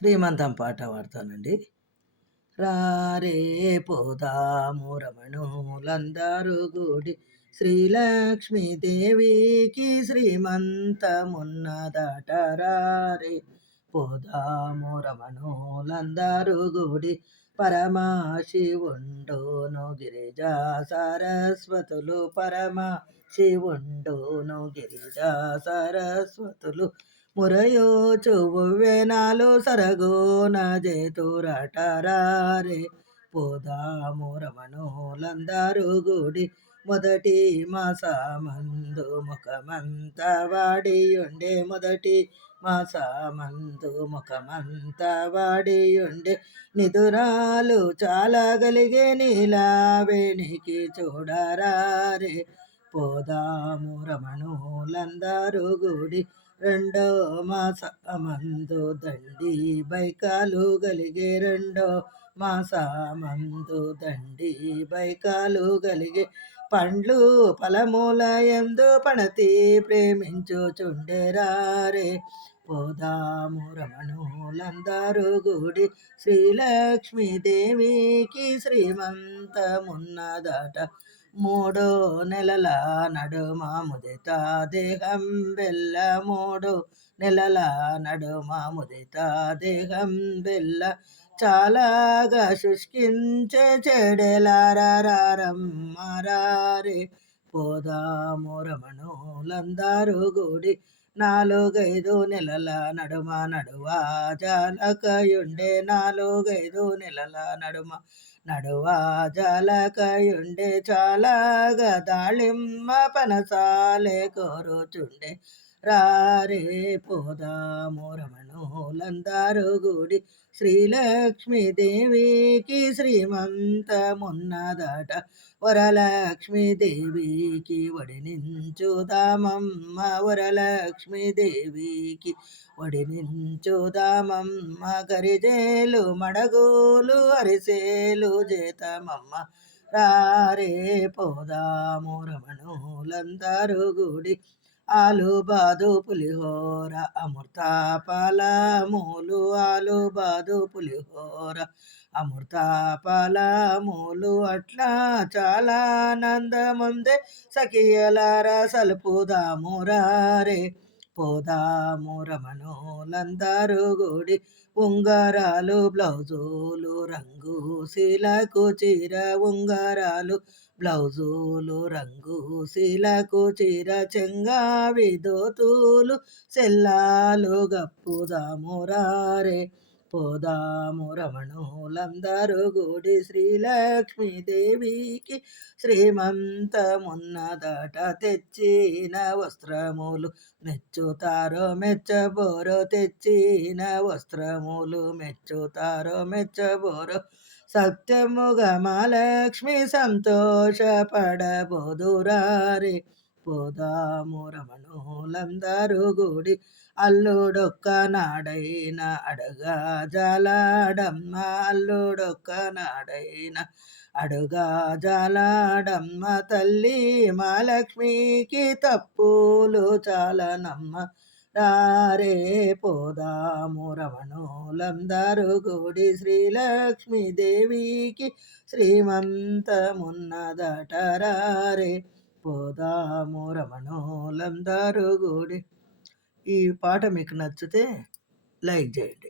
శ్రీమంతం పాట పాడతానండి. రారే పోదాము రమణులందరూ గూడి శ్రీలక్ష్మీదేవికి శ్రీమంతమున్నదట రారే పోదాము రమణులందరూ గూడి పరమశివుండును గిరిజా సరస్వతులు పరమశివుండును గిరిజా సరస్వతులు మురయోచు ఉవ్వెనాలు సరగోన జేతురటరారే పోదాము రమణులందరూ గూడి మొదటి మాసమందు ముఖమంత వాడియుండే మొదటి మాసమందు ముఖమంత వాడియుండే నిదురాలు చాలా గలిగే నీలా వేణికి చూడరారే పోదాము రమణులందరూ గూడి రెండో మాసమందు దండి బైకాలు గలిగే రెండో మాసమందు దండి బైకాలు గలిగే పండ్లు ఫలమూల ఎందు పణతి ప్రేమించుచుండెరారే పోదాము రమణులందరూ గూడి శ్రీలక్ష్మీదేవికి శ్రీమంతమున్నదట మూడో నెలల నడుమ ముదిత దేహం బెల్ల మూడో నెలల నడుమ ముదిత దేహం బెల్ల చాలాగా శుష్కించే చెడెలారమ్మారే పోదాము రమణులందరూ గూడి నాలుగైదు నెలల నడువ జాలకయుండే నాలుగైదు నెలల నడువ జాలకయుండే చాలాగా దాళిమ్మ పనసాలే కోరుచుండే రారే పోదాము రమణులందరూ గూడి శ్రీలక్ష్మీదేవికి శ్రీమంతమున్నదట వరలక్ష్మీదేవికి వడినించుదామమ్మ వరలక్ష్మీదేవికి వడినించుదామమ్మ గరిజేలు మడగోలు అరిసేలు జేతమమ్మ రారే పోదాము రమణులందరూ గూడి ఆలు బాదు పులిహోర అమృత ఫలమూలు ఆలు బాదు పులిహోర అమృత ఫలమూలు అట్లా చాలా ఆనందముందే సఖియలార సలుపుదాము రారే పోదాము రమణులందరూ గూడి ఉంగరాలు బ్లౌజులు రంగు శీలకు చీర ఉంగరాలు బ్లౌజులు రంగు శీలకు చీర చెంగావి దోతులు సెల్లాలు గప్పుదాము రారే పోదాము రమణులందరూ గూడి శ్రీలక్ష్మీదేవికి శ్రీమంతమున్నదట తెచ్చిన వస్త్రములు మెచ్చుతారో మెచ్చబోరో తెచ్చిన వస్త్రములు మెచ్చుతారో మెచ్చబోరో సత్యముగా మహాలక్ష్మి సంతోషపడబోదురారే పోదాము రమణులందరూ గూడి అల్లుడొక్క నాడైన అడగా జాలాడమ్మ అల్లుడొక్క నాడైన అడుగా జాలాడమ్మ తల్లి మహాలక్ష్మికి తప్పులు చాలనమ్మ రారే పోదాము రమణులందరూ గూడి శ్రీలక్ష్మీదేవికి శ్రీమంతమున్నదట రారే పోదాము రమణులందరూ గూడి. ఈ పాట మీకు నచ్చితే లైక్ చేయండి.